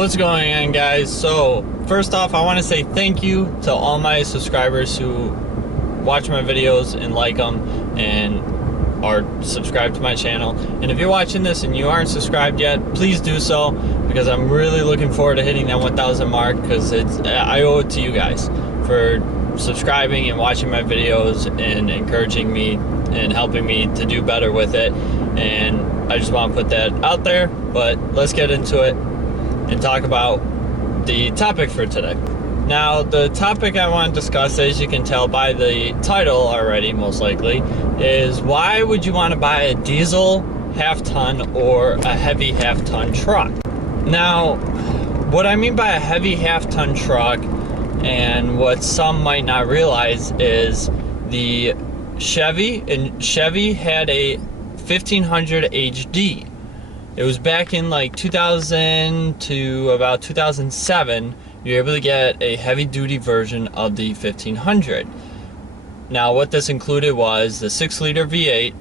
What's going on, guys? So first off, I want to say thank you to all my subscribers who watch my videos and like them and are subscribed to my channel. And if you're watching this and you aren't subscribed yet, please do so, because I'm really looking forward to hitting that 1,000 mark, because I owe it to you guys for subscribing and watching my videos and encouraging me and helping me to do better with it. And I just want to put that out there. But let's get into it and talk about the topic for today. Now, the topic I want to discuss, as you can tell by the title already, most likely, is why would you want to buy a diesel half-ton or a heavy half-ton truck? Now, what I mean by a heavy half-ton truck, and what some might not realize, is the Chevy had a 1500 HD. It was back in like 2000 to about 2007. You were able to get a heavy-duty version of the 1500. Now, what this included was the 6-liter V8,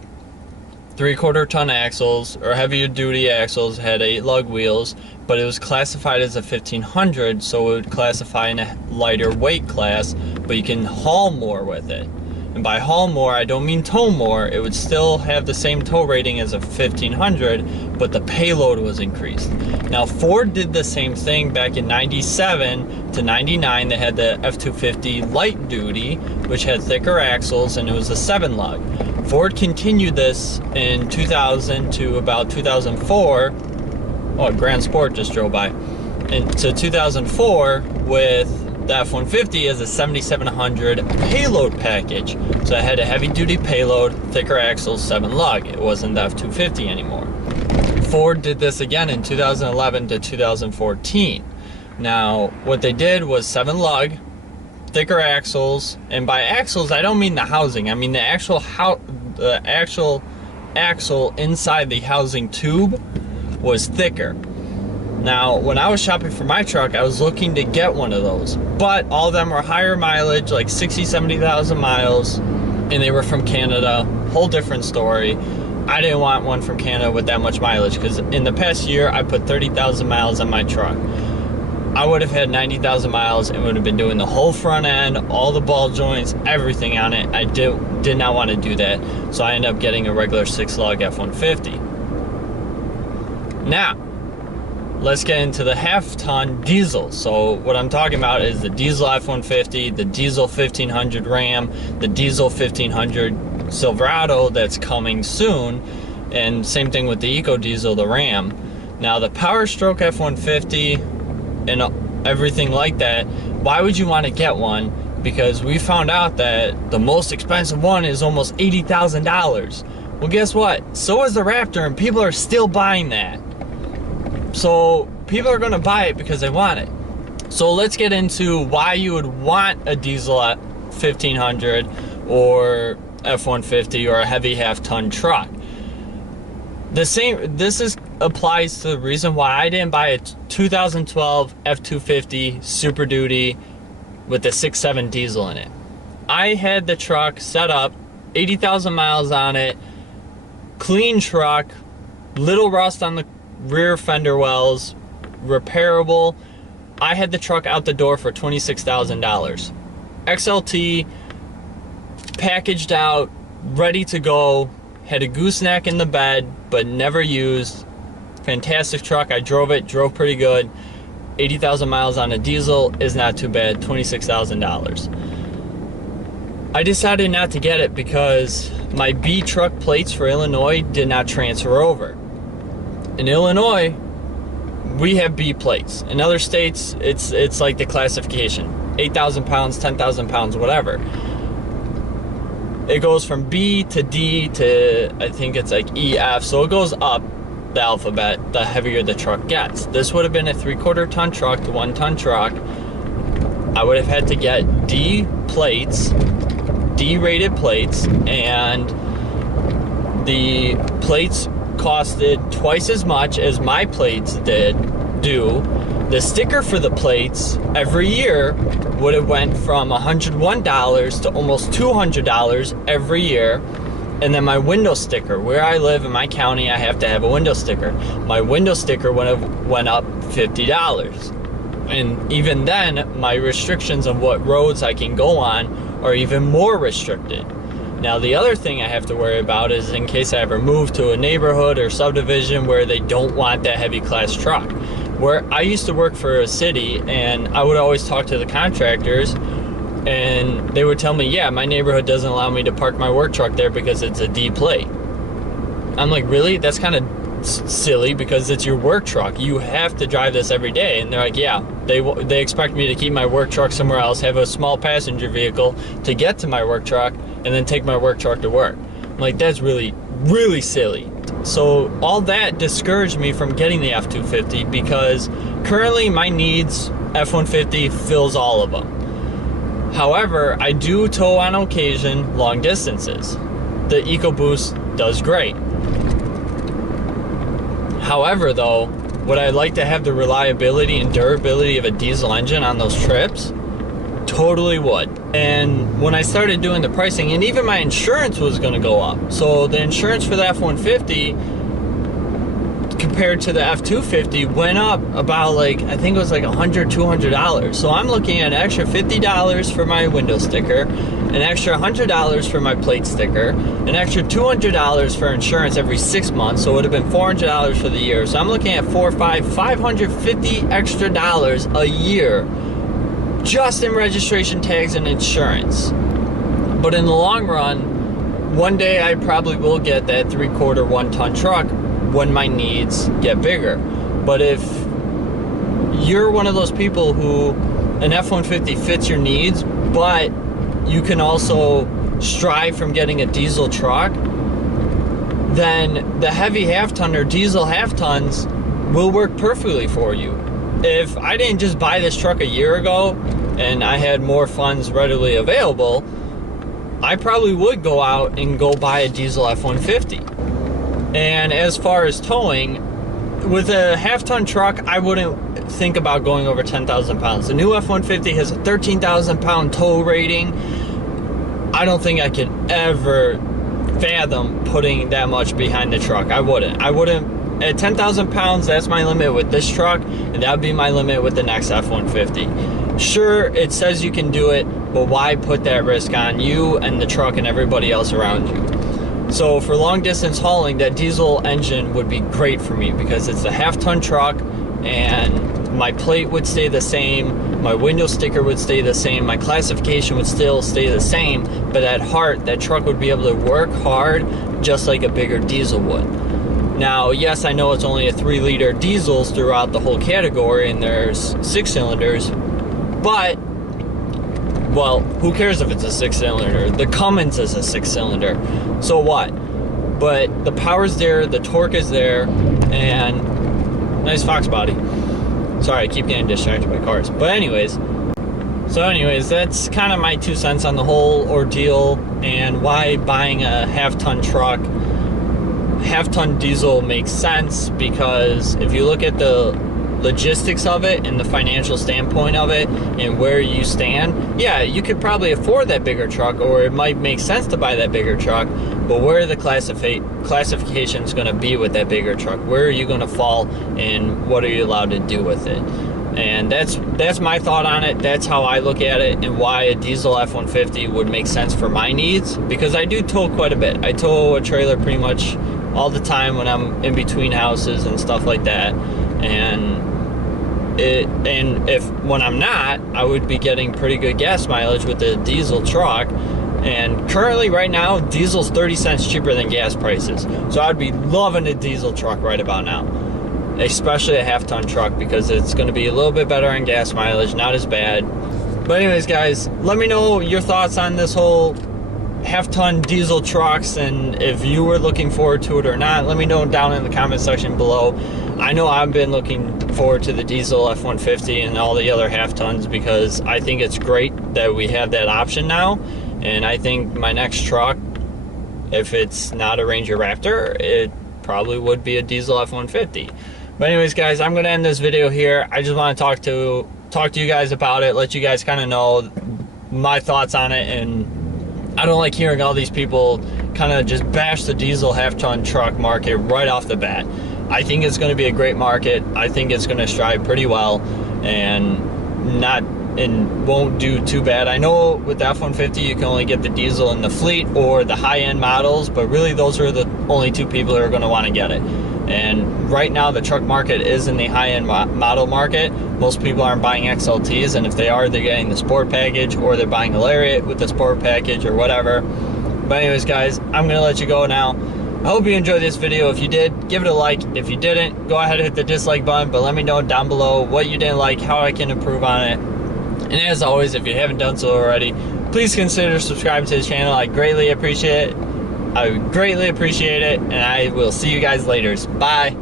3/4-ton axles, or heavier-duty axles, had 8 lug wheels, but it was classified as a 1500, so it would classify in a lighter weight class, but you can haul more with it. And by haul more, I don't mean tow more. It would still have the same tow rating as a 1500, but the payload was increased. Now, Ford did the same thing back in 97 to 99. They had the F-250 light duty, which had thicker axles, and it was a 7-lug. Ford continued this in 2000 to about 2004. Oh, Grand Sport just drove by. And to 2004 with the F-150 as a 7700 payload package. So it had a heavy-duty payload, thicker axles, 7-lug. It wasn't the F-250 anymore. Ford did this again in 2011 to 2014. Now, what they did was 7-lug, thicker axles, and by axles, I don't mean the housing. I mean the actual axle inside the housing tube was thicker. Now, when I was shopping for my truck, I was looking to get one of those, but all of them were higher mileage, like 60, 70,000 miles, and they were from Canada. Whole different story. I didn't want one from Canada with that much mileage, because in the past year, I put 30,000 miles on my truck. I would have had 90,000 miles and would have been doing the whole front end, all the ball joints, everything on it. I did not want to do that, so I ended up getting a regular 6-lug F-150. Now, let's get into the half-ton diesel. So what I'm talking about is the diesel F-150, the diesel 1500 Ram, the diesel 1500 Silverado that's coming soon, and same thing with the Eco Diesel, the Ram. Now, the Power Stroke F-150 and everything like that, why would you want to get one? Because we found out that the most expensive one is almost $80,000. Well, guess what? So is the Raptor, and people are still buying that. So people are going to buy it because they want it. So let's get into why you would want a diesel 1500 or F-150 or a heavy half-ton truck. This applies to the reason why I didn't buy a 2012 F-250 Super Duty with the 6.7 diesel in it. I had the truck set up, 80,000 miles on it, clean truck, little rust on the rear fender wells, repairable. I had the truck out the door for $26,000. XLT, packaged out, ready to go, had a gooseneck in the bed, but never used. Fantastic truck. I drove it, drove pretty good. 80,000 miles on a diesel is not too bad, $26,000. I decided not to get it because my B truck plates for Illinois did not transfer over. In Illinois, we have B plates. In other states, it's like the classification, 8,000 pounds, 10,000 pounds, whatever. It goes from B to D to, I think it's like E, F, so it goes up the alphabet the heavier the truck gets. This would have been a 3/4-ton truck, the 1-ton truck. I would have had to get D plates, D-rated plates, and the plates costed twice as much as my plates do. The sticker for the plates every year would have went from $101 to almost $200 every year. And then my window sticker, where I live in my county, I have to have a window sticker. My window sticker went up $50. And even then, my restrictions on what roads I can go on are even more restricted. Now, the other thing I have to worry about is in case I ever move to a neighborhood or subdivision where they don't want that heavy class truck. Where I used to work for a city, and I would always talk to the contractors, and they would tell me, yeah, my neighborhood doesn't allow me to park my work truck there because it's a D plate. I'm like, really? That's kind of silly because it's your work truck. You have to drive this every day. And they're like, yeah, they expect me to keep my work truck somewhere else, have a small passenger vehicle to get to my work truck, and then take my work truck to work. I'm like, that's really, really silly. So all that discouraged me from getting the F250 because currently my needs, F150 fills all of them. However, I do tow on occasion long distances. The EcoBoost does great. However though, would I like to have the reliability and durability of a diesel engine on those trips? Totally would. And when I started doing the pricing, and even my insurance was going to go up. So the insurance for the F150 compared to the F250 went up about, like, I think it was like $100, $200. So I'm looking at an extra $50 for my window sticker, an extra $100 for my plate sticker, an extra $200 for insurance every 6 months. So it would have been $400 for the year. So I'm looking at $550 extra dollars a year just in registration tags and insurance. But in the long run, one day I probably will get that 3/4 1-ton truck when my needs get bigger. But if you're one of those people who an F-150 fits your needs, but you can also strive from getting a diesel truck, then the heavy half-ton or diesel half-tons will work perfectly for you. If I didn't just buy this truck a year ago and I had more funds readily available, I probably would go out and go buy a diesel F-150. And as far as towing, with a half-ton truck, I wouldn't think about going over 10,000 pounds. The new F-150 has a 13,000 pound tow rating. I don't think I could ever fathom putting that much behind the truck. I wouldn't. At 10,000 pounds, that's my limit with this truck, and that would be my limit with the next F-150. Sure, it says you can do it, but why put that risk on you and the truck and everybody else around you? So for long distance hauling, that diesel engine would be great for me because it's a half-ton truck, and my plate would stay the same, my window sticker would stay the same, my classification would still stay the same, but at heart, that truck would be able to work hard just like a bigger diesel would. Now, yes, I know it's only a 3-liter diesels throughout the whole category, and there's 6 cylinders, but, well, who cares if it's a 6-cylinder? The Cummins is a 6-cylinder, so what? But the power's there, the torque is there, and nice Fox body. Sorry, I keep getting distracted by cars. But anyways, that's kind of my 2 cents on the whole ordeal and why buying a half-ton truck, half-ton diesel makes sense, because if you look at the logistics of it and the financial standpoint of it and where you stand, yeah, you could probably afford that bigger truck, or it might make sense to buy that bigger truck, but where are the classifications going to be with that bigger truck? Where are you going to fall, and what are you allowed to do with it? And that's my thought on it. That's how I look at it, and why a diesel F-150 would make sense for my needs, because I do tow quite a bit. I tow a trailer pretty much all the time when I'm in between houses and stuff like that, and if when I'm not, I would be getting pretty good gas mileage with the diesel truck. And currently right now, diesel's 30 cents cheaper than gas prices, so I'd be loving a diesel truck right about now, especially a half-ton truck, because it's going to be a little bit better on gas mileage, not as bad. But anyways, guys, let me know your thoughts on this whole half-ton diesel trucks, and if you were looking forward to it or not. Let me know down in the comment section below. I know I've been looking forward to the diesel F-150 and all the other half-tons, because I think it's great that we have that option now. And I think my next truck, if it's not a Ranger Raptor, it probably would be a diesel F-150. But anyways, guys, I'm going to end this video here. I just want to talk to you guys about it, let you guys kind of know my thoughts on it. And I don't like hearing all these people kind of just bash the diesel half-ton truck market right off the bat. I think it's going to be a great market. I think it's going to strive pretty well and won't do too bad. I know with the F-150 you can only get the diesel in the fleet or the high-end models, but really those are the only two people who are going to want to get it. And right now the truck market is in the high-end model market. Most people aren't buying XLTs, and if they are, they're getting the sport package, or they're buying a Lariat with the sport package or whatever. But anyways guys, I'm going to let you go now. I hope you enjoyed this video. If you did, give it a like. If you didn't, go ahead and hit the dislike button, but let me know down below what you didn't like, how I can improve on it. And as always, if you haven't done so already, please consider subscribing to the channel. I greatly appreciate it. And I will see you guys later. Bye.